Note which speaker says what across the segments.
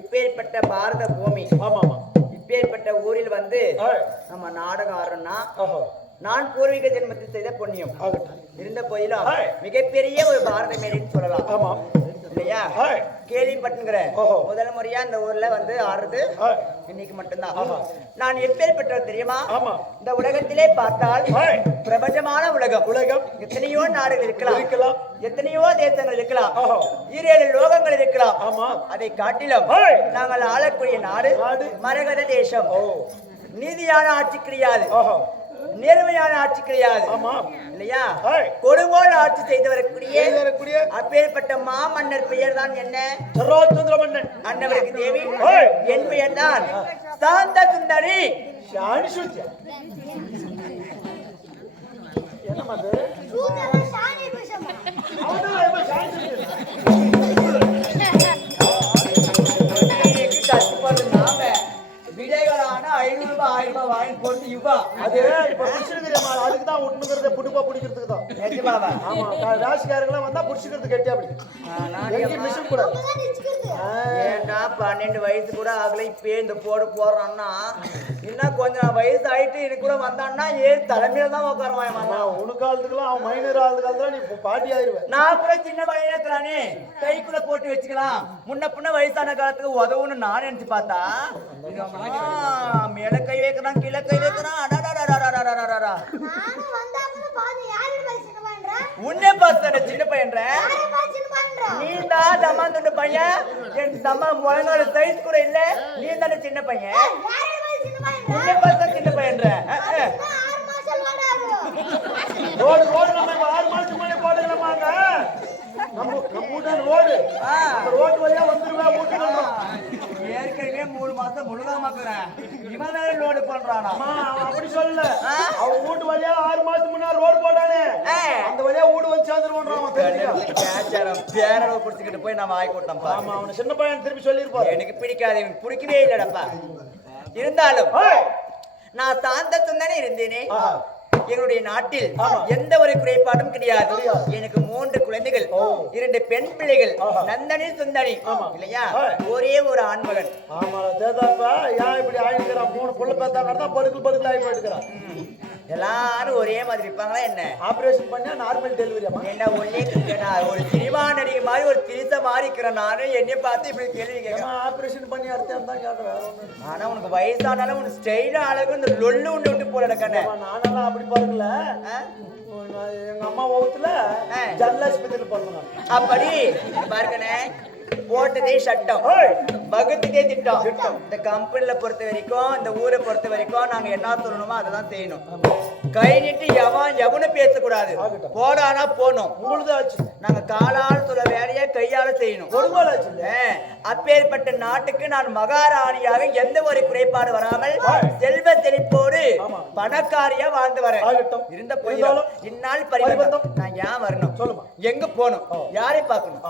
Speaker 1: இப்பேற்பட்ட பாரத பூமி. இப்பேற்பட்ட ஊரில் வந்து நம்ம நாடகம் ஆடுறோம்னா நான் பூர்வீக ஜென்மத்தில் செய்த புண்ணியம். இருந்த போதிலும். மிகப்பெரிய ஒரு பாரத மேடைன்னு சொல்லலாம்.
Speaker 2: ஆமா.
Speaker 1: இல்லையா கேள்விப்பட்டுங்கிற. முதல் முறையா இந்த ஊர்ல வந்து ஆடுறது இன்னைக்கு மட்டும்தான். நான் எப்பேற்பட்டவர் தெரியுமா? இந்த உலகத்திலே பார்த்தால் பிரபஞ்சமான உலகம்.
Speaker 2: உலகம்.
Speaker 1: எத்தனையோ நாடுகள் இருக்கலாம்.
Speaker 2: இருக்கலாம்.
Speaker 1: எத்தனையோ தேசங்கள் இருக்கலாம். ஈரேழு லோகங்கள் இருக்கலாம்.
Speaker 2: ஆமா.
Speaker 1: அதை காட்டிலும். நாங்கள் ஆளக்கூடிய நாடு. மரகத தேசம். நீதியான ஆட்சி கிடையாது நேர்மையான ஆட்சி கிடையாது.
Speaker 2: ஆமா.
Speaker 1: இல்லையா? கொடுங்கோல் ஆட்சி செய்து வரக்கூடிய அப்பேற்பட்ட மாமன்னர் பெயர் தான் என்ன?
Speaker 2: சர்வோச்சந்திர மன்னன்
Speaker 1: அன்னவருக்கு தேவி. என் பெயர் தான் சாந்த சுந்தரி.
Speaker 2: ஷானி அது இப்ப புடிச்சிருக்கிறேம்மா அதுக்கு தான் ஒண்ணுங்கிறத புடுப்பா பிடிக்கிறதுக்கு தான்.
Speaker 1: நிஜமாவா
Speaker 2: ஆமா. ராசிக்காரங்களாம் வந்தா புடிச்சிக்கிறது கெட்டி அப்படி. மிஷன்
Speaker 1: ஏன்டா பன்னெண்டு வயசு கூட ஆகல இப்பயே இந்த போடு போடுறான்னா? இன்னும் கொஞ்சம் வயசு ஆயிட்டு இது கூட வந்தான்னா ஏன் தலைமையில தான் உட்காருவான் மாமா
Speaker 2: உனக்கு அவன் மைனர் ஆளுதுக்கெல்லாம் நீ பாட்டி ஆயிருவேன்
Speaker 1: நான் கூட சின்ன பையன் இருக்கிறானே. கைக்குள்ள போட்டு வச்சுக்கலாம். முன்ன பின்ன வயசான காலத்துக்கு உதவுன்னு நான் நினைச்சு பார்த்தா ஆ, மேல கை வைக்கிறான் கீழே கை வைக்கிறான் அடடடடடடடடடடா.
Speaker 3: நானும் வந்தாப்புல பாதி யாரு பாய் சின்னமான்றா
Speaker 1: உன்னை பார்த்தானே சின்ன பையன்ற
Speaker 3: யாரு பாய் சின்னமான்றா
Speaker 1: நீ தான் தம்மாந்துண்டு பையன் என் தம்மா முழங்கால சைஸ் கூட இல்ல. நீ தானே சின்ன பையன்.
Speaker 3: யாரு பாய் சின்னமான்றா
Speaker 1: உன்னை பார்த்தா சின்ன பையன்ற.
Speaker 3: ஆறு மாசம் வாடாது
Speaker 2: ரோடு ரோடு நம்ம ஆறு மாசத்துக்கு முன்னாடி போட்டுக்கலாமாங்க? நம்ம நம்ம வீட்டான ரோடு. ரோட்டு வழியா வந்துருவா வீட்டுக்கு
Speaker 1: பார்த்தா முழுதாமாக்குற இவன் வேற லோடு பண்றானா
Speaker 2: அப்படி
Speaker 1: சொல்ல
Speaker 2: அவன் வீட்டு வழியா ஆறு மாசத்துக்கு முன்னாடி ரோடு போட்டானே. அந்த வழியா வீடு வந்து
Speaker 1: சேர்ந்துருவோம் பேரளவு பிடிச்சிக்கிட்டு போய் நம்ம ஆய்கோட்டம்
Speaker 2: ஆமா அவன் சின்ன பையன் திருப்பி சொல்லியிருப்பான்
Speaker 1: எனக்கு பிடிக்காது இவன் பிடிக்கவே இல்லடப்பா இருந்தாலும் நான் சாந்தத்தும் தானே இருந்தேனே? எங்களுடைய நாட்டில். எந்த ஒரு குறைபாடும் கிடையாது எனக்கு மூன்று குழந்தைகள். இரண்டு பெண் பிள்ளைகள். நந்தனி சுந்தரி
Speaker 2: ஆமா.
Speaker 1: இல்லையா. ஒரே ஒரு ஆண்மகன்
Speaker 2: ஆமா தேதாப்பா ஏன் இப்படி ஆயிடுக்கிறான் மூணு புள்ள பேத்தா தான் படுக்கல் படுக்கல் ஆகி போயிட்டுக்கிறான்
Speaker 1: எல்லாரும் ஒரே மாதிரி இருப்பாங்களா என்ன?
Speaker 2: ஆபரேஷன் பண்ணா நார்மல் டெலிவரி
Speaker 1: என்ன ஒன்னே நான் ஒரு சினிமா நடிகை மாதிரி ஒரு திருத்த மாதிரி இருக்கிறேன் நானும் என்னை பார்த்து இப்படி கேள்வி கேட்கிறேன்
Speaker 2: ஆபரேஷன் பண்ணி அடுத்து தான் கேட்டேன் ஒண்ணு.
Speaker 1: ஆனா உனக்கு வயசானாலும் உனக்கு ஸ்டைலா அழகு இந்த லொல்லு உண்டு விட்டு போல கண்ணு
Speaker 2: நானெல்லாம் அப்படி பாருங்கள. எங்க அம்மா வகுத்துல
Speaker 1: ஆ.
Speaker 2: ஜெனரல் ஆஸ்பத்திரியில் பிறந்தேன்
Speaker 1: அப்படி? பாருங்கண்ணே. போட்டதே சட்டம்! வகுத்துட்டே திட்டம் இந்த கம்பெனில பொறுத்த வரைக்கும் இந்த ஊரை பொறுத்த வரைக்கும் நாங்க என்ன சொல்லணுமோ அதை தான் செய்யணும் கை நீட்டி எவன் எவனும் பேசக்கூடாது. போடானா போகணும்
Speaker 2: உங்களுது ஆச்சு
Speaker 1: நாங்க காலால் சொல்ல வேலையை கையால செய்யணும் ஏ, அப்பேற்பட்ட நாட்டுக்கு நான் மகாராணியாக எந்த ஒரு குறைபாடு வராமல். செல்வ செழிப்போடு. பணக்காரியா வாழ்ந்து வரேன். இருந்த போயிடும் இந்நாள் பரிவர்த்தம். நான் ஏன் வரணும். எங்க போகணும். யாரை பார்க்கணும்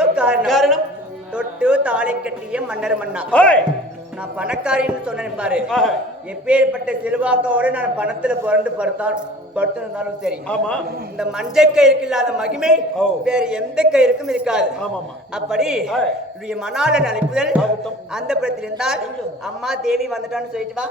Speaker 1: ஏதோ காரணம்.
Speaker 2: காரணம்?
Speaker 1: தொட்டு தாலி கட்டிய மன்னர் மன்னா. நான் பணக்காரின்னு சொன்னேன் பாரு. எப்பேற்பட்ட செல்வாக்கோட நான் பணத்துல பிறந்து படுத்தால் படுத்திருந்தாலும் சரி.
Speaker 2: ஆமா.
Speaker 1: இந்த மஞ்சள் கயிறுக்கு இல்லாத மகிமை
Speaker 2: ஓ.
Speaker 1: வேற எந்த கயிறுக்கும் இருக்காது. அப்படி மணாளன் அழைப்புதல். அந்த புறத்தில் இருந்தால் அம்மா தேவி வந்துட்டான்னு சொல்லிட்டு வா.